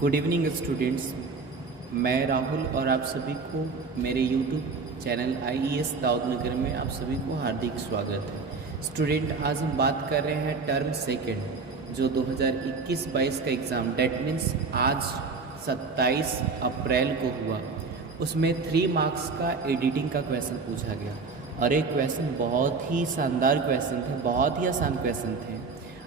Good evening students. मैं राहुल और आप सभी को मेरे यूट्यूब चैनल IES दाऊदनगर में आप सभी को हार्दिक स्वागत है। स्टूडेंट, आज हम बात कर रहे हैं टर्म सेकेंड जो 2021-22 का एग्ज़ाम, डेट मीन्स आज 27 अप्रैल को हुआ। उसमें 3 मार्क्स का एडिटिंग का क्वेश्चन पूछा गया और एक क्वेश्चन बहुत ही शानदार क्वेश्चन थे, बहुत ही आसान क्वेश्चन थे।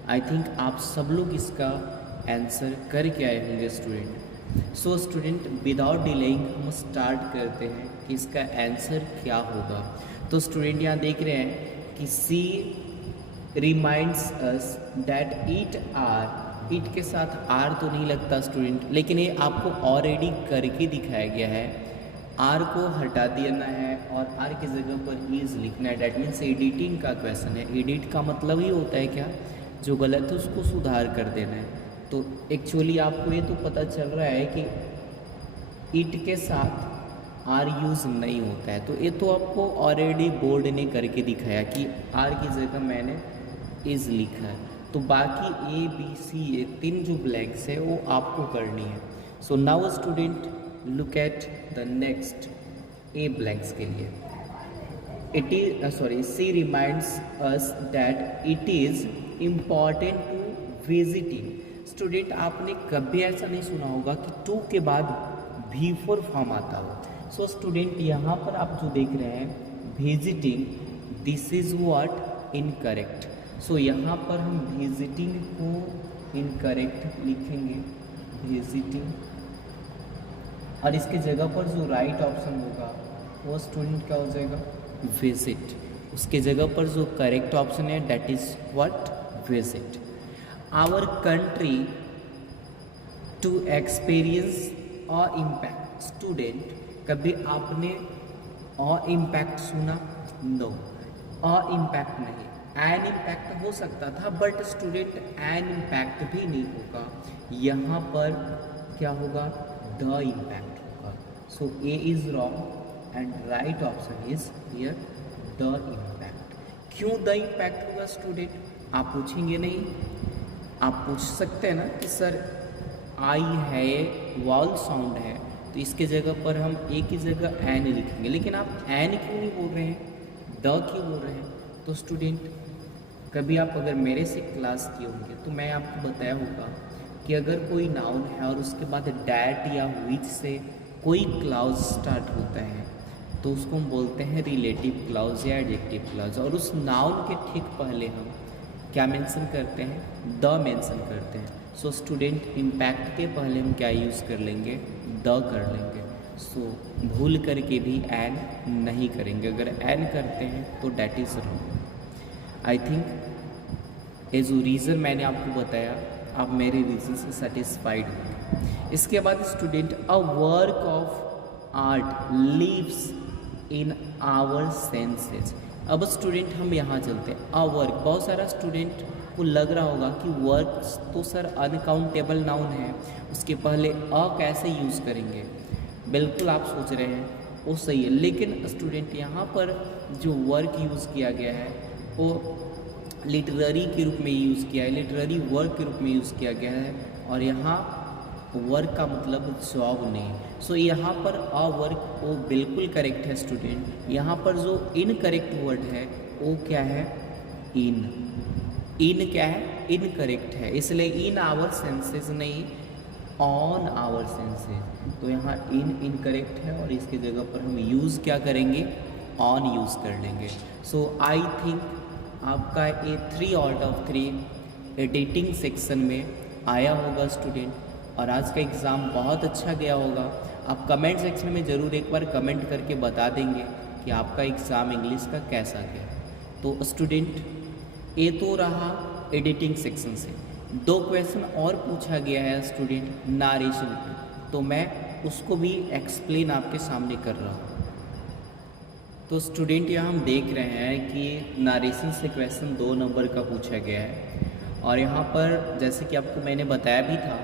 आई थिंक आप सब लोग इसका आंसर करके आए होंगे student. So student, without delaying हम स्टार्ट करते हैं कि इसका आंसर क्या होगा। तो स्टूडेंट यहाँ देख रहे हैं कि सी रिमाइंड्स अस दैट ईट के साथ आर तो नहीं लगता स्टूडेंट, लेकिन ये आपको ऑलरेडी करके दिखाया गया है। आर को हटा देना है और आर की जगह पर इज लिखना है। डैट मीन्स एडिटिंग का क्वेश्चन है। एडिट का मतलब ही होता है क्या, जो गलत है उसको सुधार कर देना है। तो एक्चुअली आपको ये तो पता चल रहा है कि इट के साथ आर यूज़ नहीं होता है। तो ये तो आपको ऑलरेडी बोर्ड ने करके दिखाया कि आर की जगह मैंने इज लिखा है। तो बाकी ABC ये 3 जो ब्लैंक्स है वो आपको करनी है। So now student look at the next a blanks के लिए। She reminds us that it is important to visiting. Student, आपने कभी ऐसा नहीं सुना होगा कि टू के बाद V4 फॉर्म आता हो। सो स्टूडेंट, यहाँ पर आप जो देख रहे हैं visiting, this is what incorrect. So यहाँ पर हम विजिटिंग को इनकरेक्ट लिखेंगे, विजिटिंग, और इसके जगह पर जो राइट ऑप्शन होगा वो स्टूडेंट क्या हो जाएगा, विजिट। उसके जगह पर जो करेक्ट ऑप्शन है that is what, visit. Our country to experience a impact। Student, कभी आपने a impact सुना? नो, a impact नहीं, an impact हो सकता था, बट स्टूडेंट an impact भी नहीं होगा। यहाँ पर क्या होगा, the impact होगा। सो A is wrong and right option is here the impact। क्यों the impact होगा स्टूडेंट, आप पूछेंगे नहीं? आप पूछ सकते हैं ना कि सर आई है, वाउल साउंड है, तो इसके जगह पर हम ए की जगह एन लिखेंगे, लेकिन आप एन क्यों नहीं बोल रहे हैं, द क्यों बोल रहे हैं? तो स्टूडेंट, कभी आप अगर मेरे से क्लास किए होंगे तो मैं आपको बताया होगा कि अगर कोई नाउन है और उसके बाद डैट या विच से कोई क्लाउज स्टार्ट होता है तो उसको हम बोलते हैं रिलेटिव क्लाउज या एडजेक्टिव क्लाउज। और उस नाउन के ठीक पहले हम क्या मेंशन करते हैं, द मेंशन करते हैं। सो स्टूडेंट, इम्पैक्ट के पहले हम क्या यूज़ कर लेंगे, द कर लेंगे। सो भूल करके भी एन नहीं करेंगे। अगर एन करते हैं तो that is wrong. I think ये जो रीज़न मैंने आपको बताया, आप मेरे रीज़न से सेटिस्फाइड होंगे। इसके बाद student, a work of art lives in our senses. अब स्टूडेंट हम यहाँ चलते हैं। अ वर्क, बहुत सारा स्टूडेंट को लग रहा होगा कि वर्क तो सर अनकाउंटेबल नाउन है, उसके पहले अ कैसे यूज़ करेंगे। बिल्कुल आप सोच रहे हैं, वो सही है, लेकिन स्टूडेंट यहाँ पर जो वर्क यूज़ किया गया है वो लिटरेरी के रूप में यूज़ किया है, लिटरेरी वर्क के रूप में यूज़ किया गया है, और यहाँ वर्क का मतलब जॉब नहीं। सो यहाँ पर अ वर्क वो बिल्कुल करेक्ट है स्टूडेंट। यहाँ पर जो इनकरेक्ट वर्ड है वो क्या है, इन। इन क्या है, इनकरेक्ट है, इसलिए इन आवर सेंसेस नहीं, ऑन आवर सेंसेस। तो यहाँ इनकरेक्ट है और इसके जगह पर हम यूज़ क्या करेंगे, ऑन यूज़ कर लेंगे। सो आई थिंक आपका ये 3 आउट ऑफ 3 एडिटिंग सेक्शन में आया होगा स्टूडेंट, और आज का एग्ज़ाम बहुत अच्छा गया होगा। आप कमेंट सेक्शन में ज़रूर एक बार कमेंट करके बता देंगे कि आपका एग्ज़ाम इंग्लिश का कैसा गया। तो स्टूडेंट, ये तो रहा एडिटिंग सेक्शन से। 2 क्वेश्चन और पूछा गया है स्टूडेंट नारेशन पे, तो मैं उसको भी एक्सप्लेन आपके सामने कर रहा हूँ। तो स्टूडेंट, यहाँ हम देख रहे हैं कि नारेशन से क्वेश्चन 2 नंबर का पूछा गया है, और यहाँ पर जैसे कि आपको मैंने बताया भी था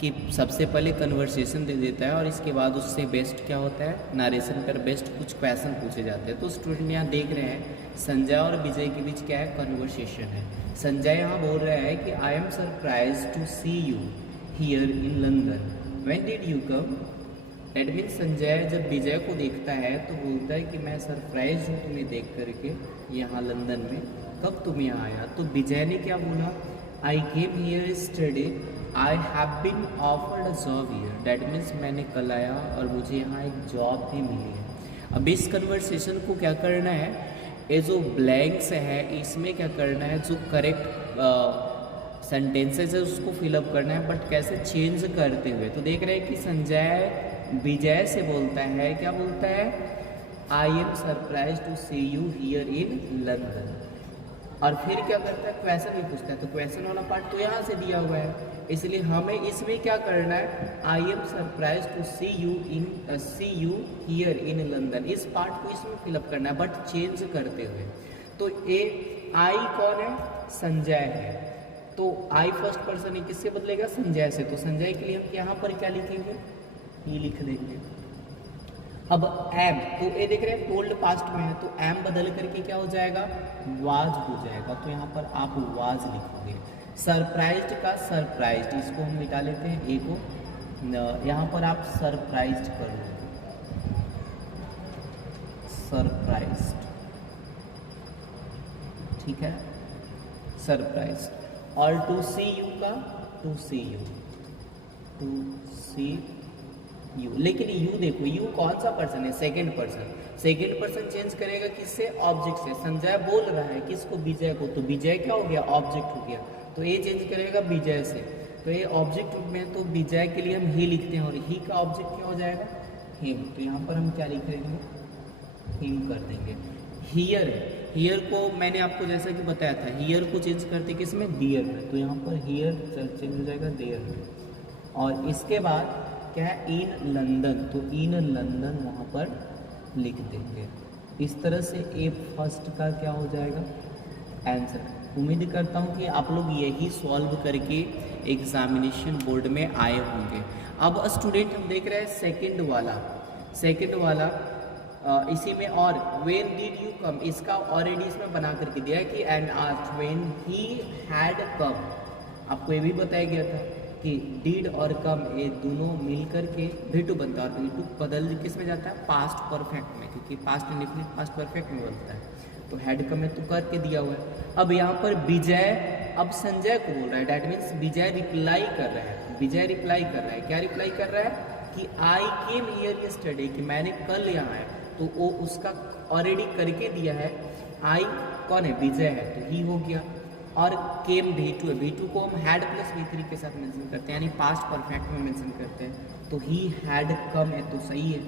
कि सबसे पहले कन्वर्सेशन दे देता है और इसके बाद उससे बेस्ट क्या होता है, नरेशन पर बेस्ट कुछ क्वेश्चन पूछे जाते हैं। तो स्टूडेंट यहाँ देख रहे हैं संजय और विजय के बीच क्या है, कन्वर्सेशन है। संजय यहाँ बोल रहा है कि I am surprise to see you here in London. When did you come, that means Sanjay जब विजय को देखता है तो बोलता है कि मैं सरप्राइज हूँ तुम्हें देख करके यहाँ लंदन में, कब तुम यहाँ आया। तो विजय ने क्या बोला, I came here study, I have been offered a job here, that means मैंने कल आया और मुझे यहाँ एक जॉब भी मिली है। अब इस कन्वर्सेशन को क्या करना है, ये जो ब्लैंक्स है इसमें क्या करना है, जो करेक्ट सेंटेंसेस है उसको फिलअप करना है, बट कैसे चेंज करते हुए। तो देख रहे हैं कि संजय विजय से बोलता है, क्या बोलता है, I am surprise to see you here in London. और फिर क्या करता है, क्वेश्चन भी पूछता है, तो क्वेश्चन वाला पार्ट तो यहाँ से दिया हुआ है, इसलिए हमें इसमें क्या करना है, I am surprise to see you here in London, इस पार्ट को इसमें फिलअप करना है बट चेंज करते हुए। तो ए आई कौन है, संजय है, तो आई फर्स्ट पर्सन है, किससे बदलेगा, संजय से। तो संजय के लिए हम यहाँ पर क्या लिखेंगे, ये लिख देंगे। अब एम, तो ये देख रहे हैं टोल्ड पास्ट में है, तो एम बदल करके क्या हो जाएगा, वाज हो जाएगा, तो यहाँ पर आप वाज लिखोगे। सरप्राइज्ड का सरप्राइज्ड, इसको हम मिटा लेते हैं, ए को, यहाँ पर आप सरप्राइज्ड कर लो, सरप्राइज्ड, ठीक है, सरप्राइज्ड। और टू सी यू का to see you, to see you, लेकिन यू देखो, यू कौन सा पर्सन है, second person, second person change करेगा किससे, ऑब्जेक्ट से। संजय बोल रहा है किसको, विजय को, तो विजय क्या हो गया, ऑब्जेक्ट हो गया, तो ये चेंज करेगा विजय से, तो ये ऑब्जेक्ट में, तो विजय के लिए हम ही लिखते हैं, और ही का ऑब्जेक्ट क्या हो जाएगा, हिम, तो यहाँ पर हम क्या लिख देंगे, हिम कर देंगे। हियर है, हियर को मैंने आपको जैसा कि बताया था, हियर को चेंज करते किस में, डियर में, तो यहाँ पर हियर चेंज हो जाएगा देयर में। और इसके बाद क्या है, इन लंदन, तो इन लंदन वहाँ पर लिख देंगे। इस तरह से ए फर्स्ट का क्या हो जाएगा, आंसर। उम्मीद करता हूँ कि आप लोग यही सॉल्व करके एग्जामिनेशन बोर्ड में आए होंगे। अब स्टूडेंट हम देख रहे हैं सेकंड वाला इसी में, और व्हेन डिड यू कम, इसका ऑलरेडी इसमें बना करके दिया है कि and asked when he had come. आपको ये भी बताया गया था कि डिड और कम ये दोनों मिल करके V2 बनता है, और V2 बदल किस में जाता है, पास्ट परफेक्ट में, क्योंकि पास्ट इंडेफिनिट पास्ट परफेक्ट में बनता है। तो हैड कम में तो करके दिया हुआ है। अब यहाँ पर विजय अब संजय को बोल रहा है, डैट मीन्स विजय रिप्लाई कर रहा है, विजय रिप्लाई कर रहा है, क्या रिप्लाई कर रहा है कि आई केम हियर यस्टरडे, कि मैंने कल यहाँ आया, तो वो उसका ऑलरेडी करके दिया है। आई कौन है, विजय है, तो ही हो गया। और केम V2 है, V2 को हम हैड प्लस V3 के साथ मेंशन करते हैं, यानी पास्ट परफेक्ट में मेंशन करते हैं, तो ही हैड कम है, तो सही है।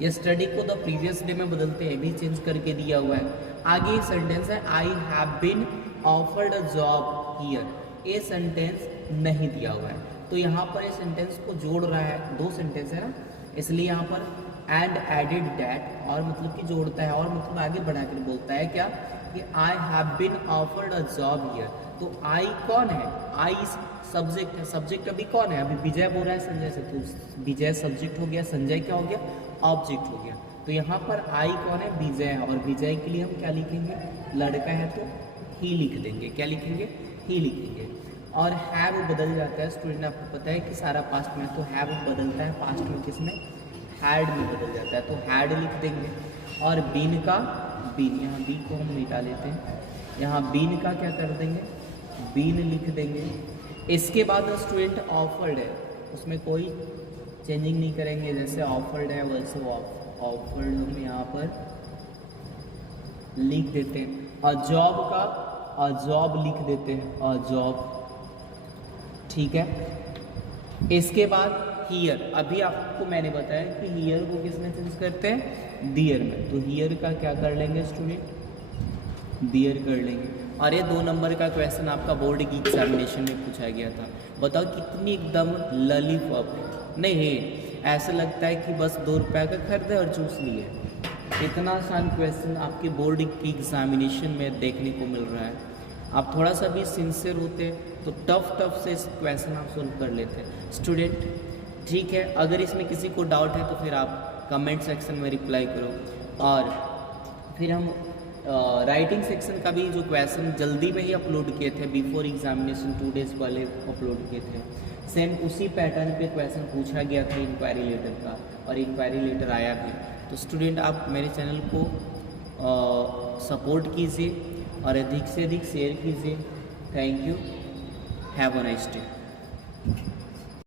यस्टरडे को द प्रीवियस डे में बदलते हैं, भी चेंज करके दिया हुआ है। आगे सेंटेंस है I have been offered a job here, ये सेंटेंस नहीं दिया हुआ है, तो यहाँ पर ये सेंटेंस को जोड़ रहा है, दो सेंटेंस है ना, इसलिए यहाँ पर एंड एडिड डैट, और मतलब कि जोड़ता है, और मतलब आगे बढ़ा कर बोलता है क्या कि I have been offered a job here. तो आई कौन है, आई सब्जेक्ट है, सब्जेक्ट अभी कौन है, अभी विजय बोल रहा है संजय से, तो विजय सब्जेक्ट हो गया, संजय क्या हो गया, ऑब्जेक्ट हो गया। तो यहाँ पर आई कौन है, विजय है, और विजय के लिए हम क्या लिखेंगे, लड़का है तो ही लिख देंगे, क्या लिखेंगे, ही लिखेंगे। और हैव बदल जाता है स्टूडेंट, आपको पता है कि सारा पास्ट में, तो हैव बदलता है पास्ट में किसमें, हैड में बदल जाता है, तो हैड लिख देंगे। और बीन का बीन, यहाँ बी को हम मिटा लेते हैं, यहाँ बीन का क्या कर देंगे, बीन लिख देंगे। इसके बाद स्टूडेंट ऑफर्ड है, उसमें कोई चेंजिंग नहीं करेंगे, जैसे ऑफर्ड है वैसे ऑफर्ड हम यहाँ पर लिख देते हैं। और जॉब का जॉब लिख देते हैं, और जॉब, ठीक है। इसके बाद हियर, अभी आपको मैंने बताया कि हियर को किस में चेंज करते हैं, दियर में, तो हियर का क्या कर लेंगे स्टूडेंट, दियर कर लेंगे। और ये 2 नंबर का क्वेश्चन आपका बोर्ड की एग्जामिनेशन में पूछा गया था। बताओ कितनी एकदम लॉलीपॉप नहीं है, ऐसा लगता है कि बस 2 रुपये का खरीदे और चूस लिए। इतना आसान क्वेश्चन आपके बोर्ड की एग्जामिनेशन में देखने को मिल रहा है। आप थोड़ा सा भी सिंसियर होते तो टफ से इस क्वेश्चन आप सोल्व कर लेते स्टूडेंट, ठीक है। अगर इसमें किसी को डाउट है तो फिर आप कमेंट सेक्शन में रिप्लाई करो, और फिर हम राइटिंग सेक्शन का भी जो क्वेश्चन जल्दी में ही अपलोड किए थे, बिफोर एग्जामिनेशन 2 डेज़ पहले अपलोड किए थे, सेम उसी पैटर्न पे क्वेश्चन पूछा गया था इंक्वायरी लेटर का, और इंक्वायरी लेटर आया भी। तो स्टूडेंट आप मेरे चैनल को सपोर्ट कीजिए और अधिक से अधिक शेयर कीजिए। Thank you, have a nice day.